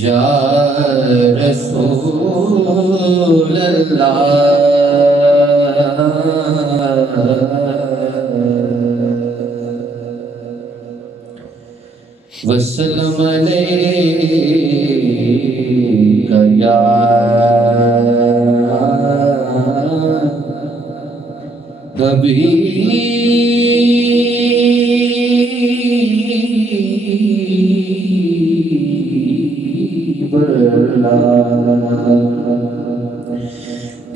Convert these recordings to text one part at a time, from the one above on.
या रसूल अल्लाह वसल्लम अलैका या हबीब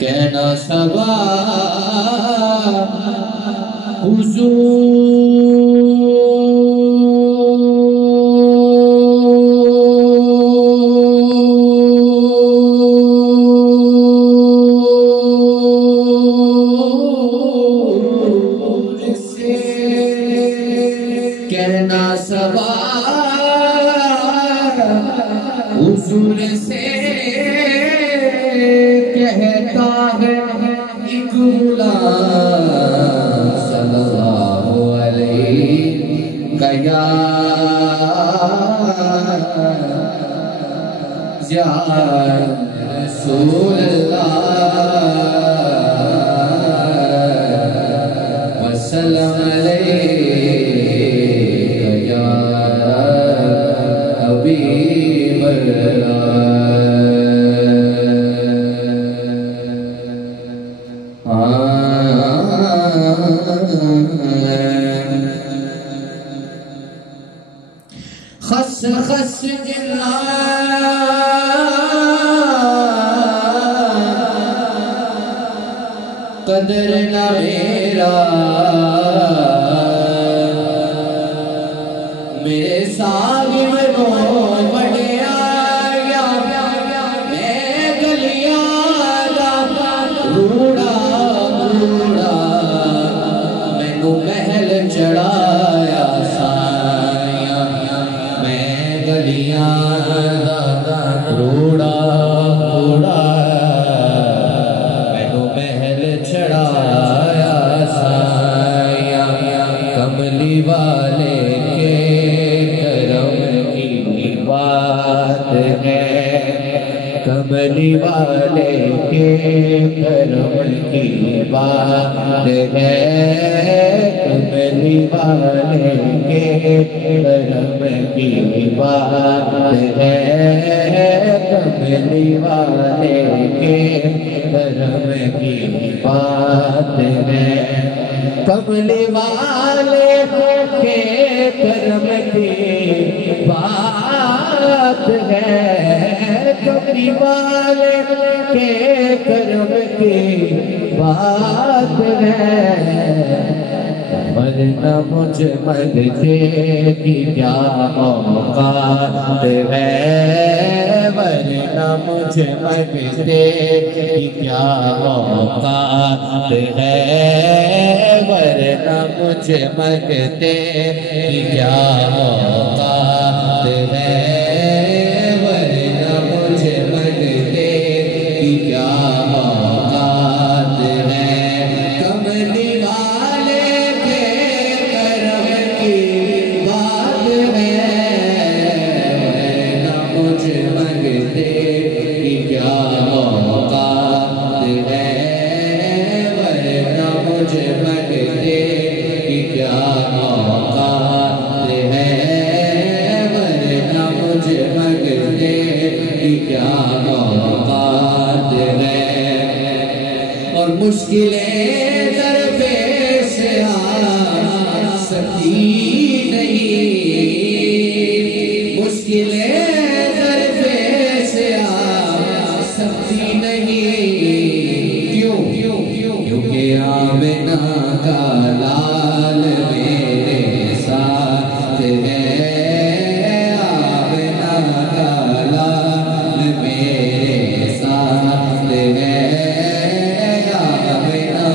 कहना सबा हुजूर से कहना सबा हुजूर से कहता है एक गुलाम सल्लल्लाहु अलैहि या रसूल अल्लाह वसल्लम अलैका या हबीब अल्लाह। खस खस जिन्ना कदर न मेरा मेरे सागे मनो बढ़िया मैं गलियां रूड़ा रूड़ा मैनू महल चढ़ाया साया मैं गलियां रूड़ा रूड़ा मैनू महल चढ़ाया साया कमली वाले के करम की बात है कमली वाले के करम की बात है कमली वाले के करम की बात है कमली वाले के करम की बात है कमली वाले के करम की बात है कमली वाले के करम की बात है वरना मुझे मरते की क्या औकात है वरना मुझे मरते की क्या औकात है वरना मुझे मरते की क्या औकात है वरना मुझे मरते की क्या औकात है कमली वाले के करम की बात है वरना मुझे मरते की क्या औकात है वरना मुझे मरते की क्या औकात है वरना मुझे मरते की क्या औकात है और मुश्किलें दरपेश आ सकती नहीं मुश्किलें दरपेश आ सकती नहीं क्यों क्योंकि आमिना का लाल मेरे साथ है आमिना का लाल मेरे साथ है आमिना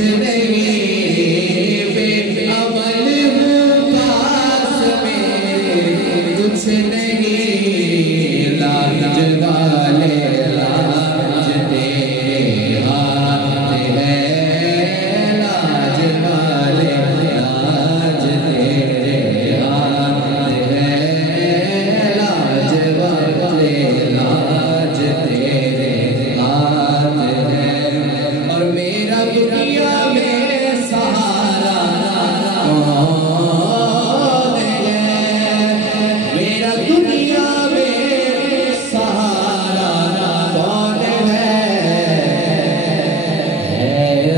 नहीं बेअमल हूँ पास में कुछ नहीं लाज वाले लाज तेरे हाथ है लाज वाले लाज तेरे हाथ है लाज वाले लाज तेरे हाथ है और मेरा दुनिया में सहारा कौन है मेरा दुनिया में सहारा कौन है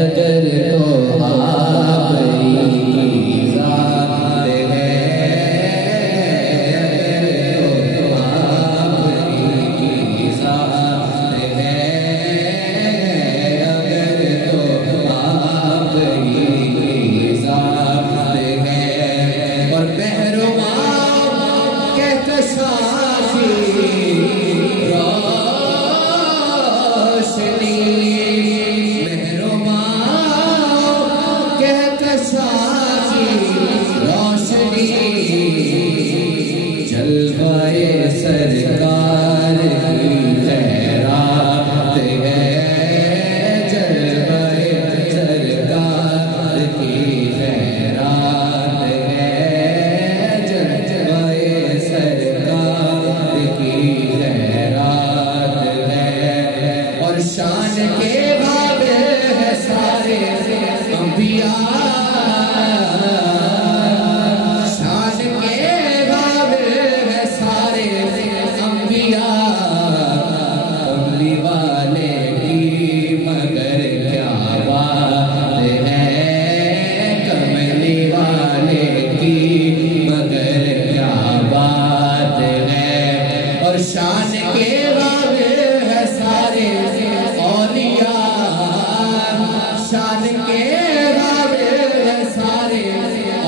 अगर तो आप ही ज़ात है अगर तो आप ही ज़ात है अगर तो आप ही ज़ात है और बहरुमा कहकशाफी रोशनी बहरुमा कहकशाफी रोशनी जलवाए सरकार की खैरात है जलवाए सरकार की खैरात है जलवाए सरकार की खैरात है और शान के बाबे है सारे अंबिया शान के बाबे है सारे अंबिया कमली वाले की मगर क्या बात है कमली वाले की मगर क्या बात है और शान के बाबे है सारे औलिया शान के बाबे है सारे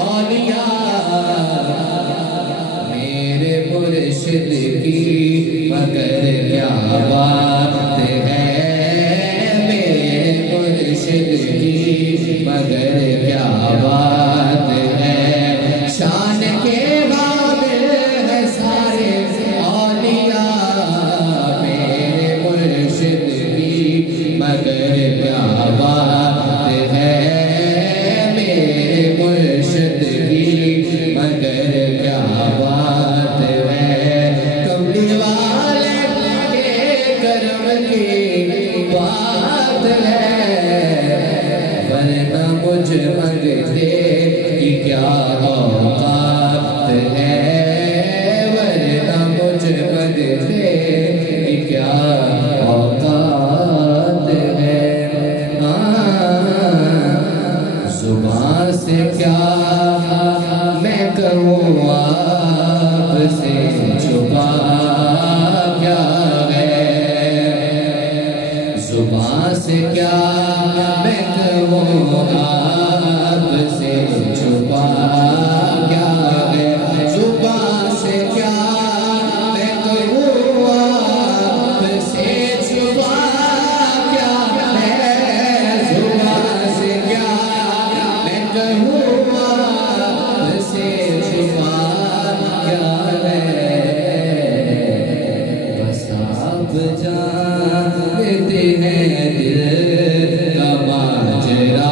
औलिया मेरे मुर्शिद की मगर क्या बात है मेरे मुर्शिद की मगर क्या बात है शान के बाबे है सारे औलिया मेरे मुर्शिद की मगर क्या बात है मेरे मुर्शिद की मगर क्या बात है कमली वाले के कर्म की बात है वरना मुझ मंगते की क्या औकात है वरना मुझ मंगते की क्या औकात है जुबान से क्या मैं कहूँ आपसे छुपा क्या है जुबान से क्या मैं कहूँ आपसे छुपा क्या है जुबान से क्या मैं कहूँ आपसे छुपा क्या है जुबान से क्या मैं कहूँ आपसे छुपा क्या है बस आप जानते हैं दिल का माजरा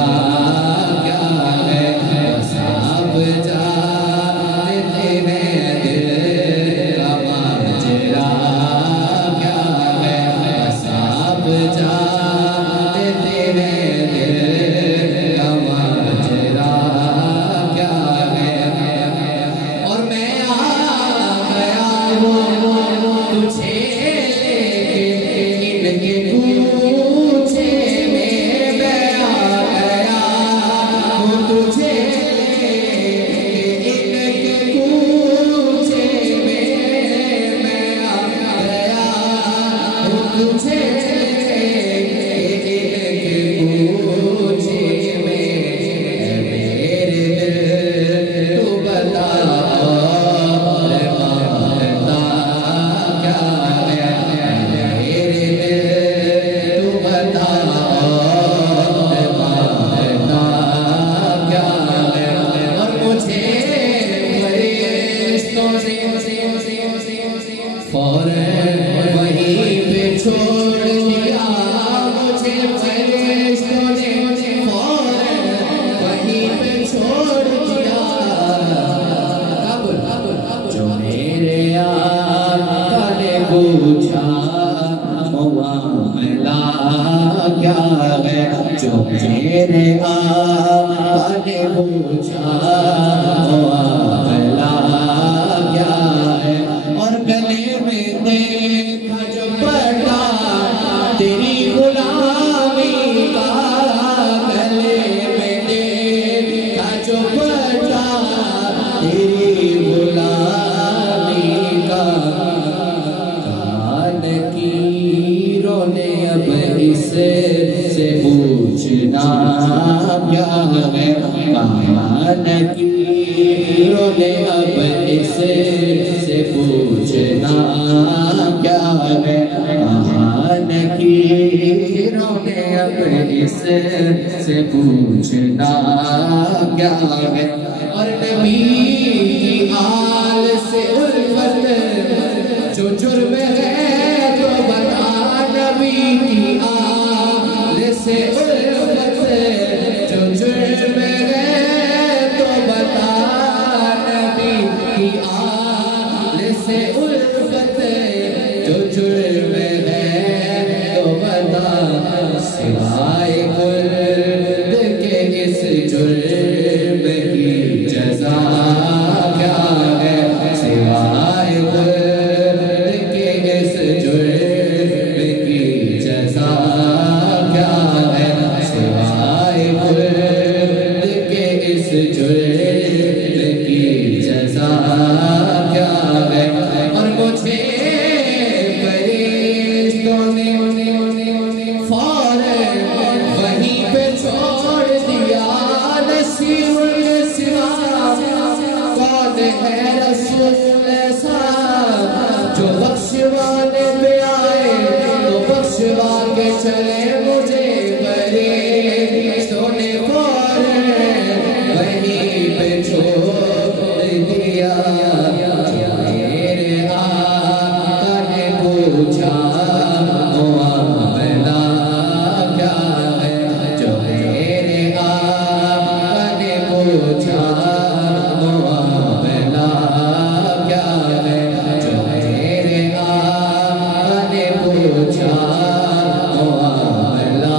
क्या है जो मेरे आका ने पूछा आमला क्या है। और गले में देखा जो पटा तेरी गुलामी का, गले में देखा जो पटा तेरी गुलामी का। कान कीरों ने अब इससे पूछना क्या है। कान कीरों ने अब इससे पूछना क्या है। कान कीरों ने अब इससे पूछना क्या है। और नबी की आल से उल्फत जो जुर्म है तो बता, नबी की आल से उल्फत जो जुर्म है तो बता, नबी की आल से उल्फत जो जुर्म है तो बता। सिवाय खुद के इस जुर्म की जज़ा क्या है। सिवाय खुद के इस जुर्म की जज़ा क्या है। सिवाय खुद के इस जुर्म की जज़ा क्या है। और मुझे फरिश्तों ने फौरन वहीं पे छोड़ दिया। नसीरुल सिवा कौन है रसूल ऐसा जो बख्शवाने पे आए तो बख्शवा के चले। मुझे फरिश्तों ने फौरन वहीं पे छोड़ दिया। मेरे आका ने पूछा आमला क्या है। जो मेरे आका ने पूछा आमला क्या है। जो मेरे आका ने पूछा आमला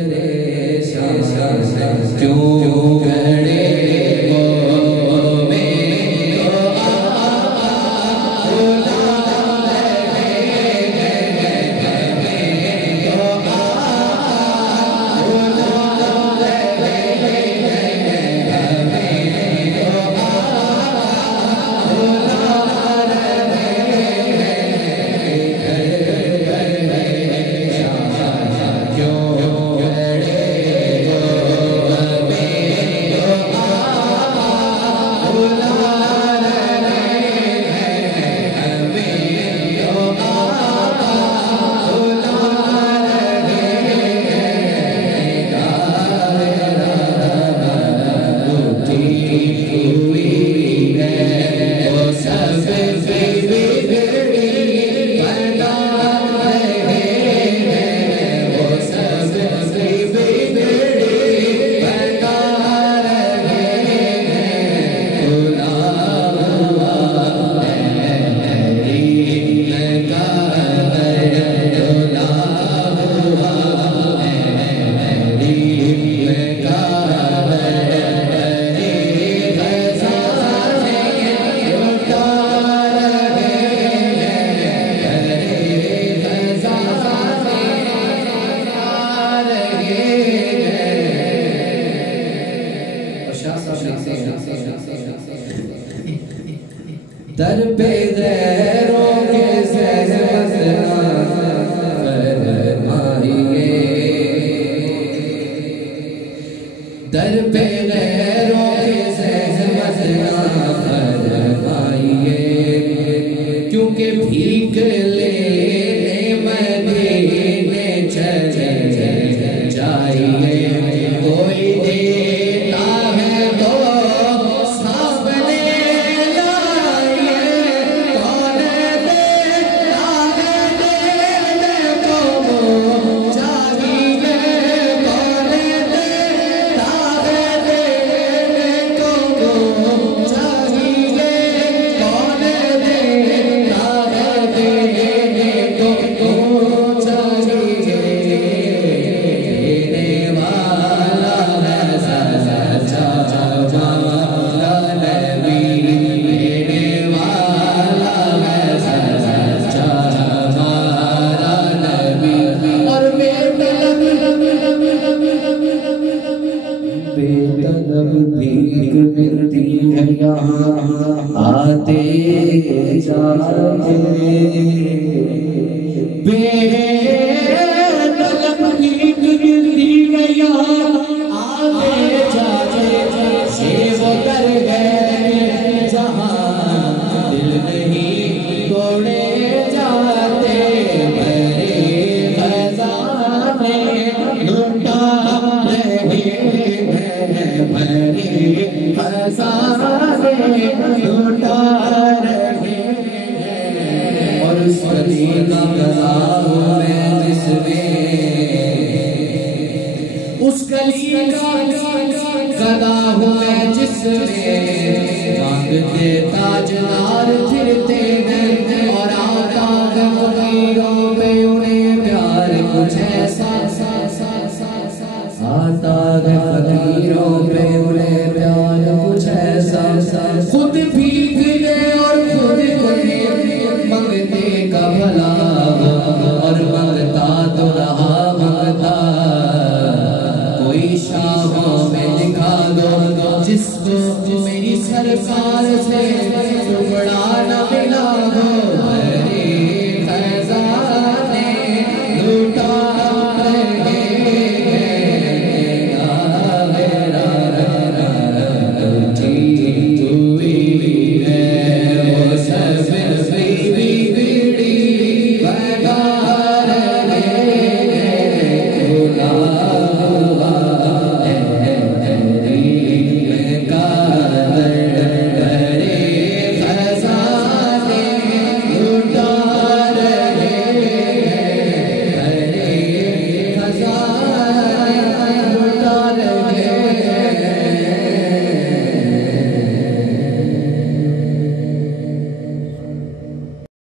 परेशान क्यों खड़े हो मेरे दर पे ज़हरों के सहमत फरमाइए, दर पे ज़हरों के सहमत फरमाइए, क्योंकि भीख लेने मदीने चले जाइए। कोई देता है तो सामने लाइए, कौन देता है देने को चाहिए, कौन देता है देने को चाहिए, कौन देता है देने को चाहिए। देने वाला है सच्चा हमारा नबी, देने वाला है सच्चा हमारा नबी। और बेतलब भीख मिलती है यहाँ आते जाते, बेतलब भीख मिलती है यहाँ आते जाते, सेव कर गए जहाँ दिल नहीं तोड़े जाते। भरे खजाने लुटा रहे हैं, भरे खजाने लुटा रहे हैं। और उस गली का गला हूँ मैं जिसमें, उस गली का गला हूँ मैं जिसमें मांगते ताजदार फिरते हैं। और आता है फकीरों पे उन्हें प्यार कुछ ऐसा, आता है फकीरों पे उन्हें प्यार कुछ ऐसा, खुद भीग गए और खुद कोई मंगते का भला, और मंगता तो रहा मंगता। कोई शामों में दिखा दो जिसको मेरी सरकार से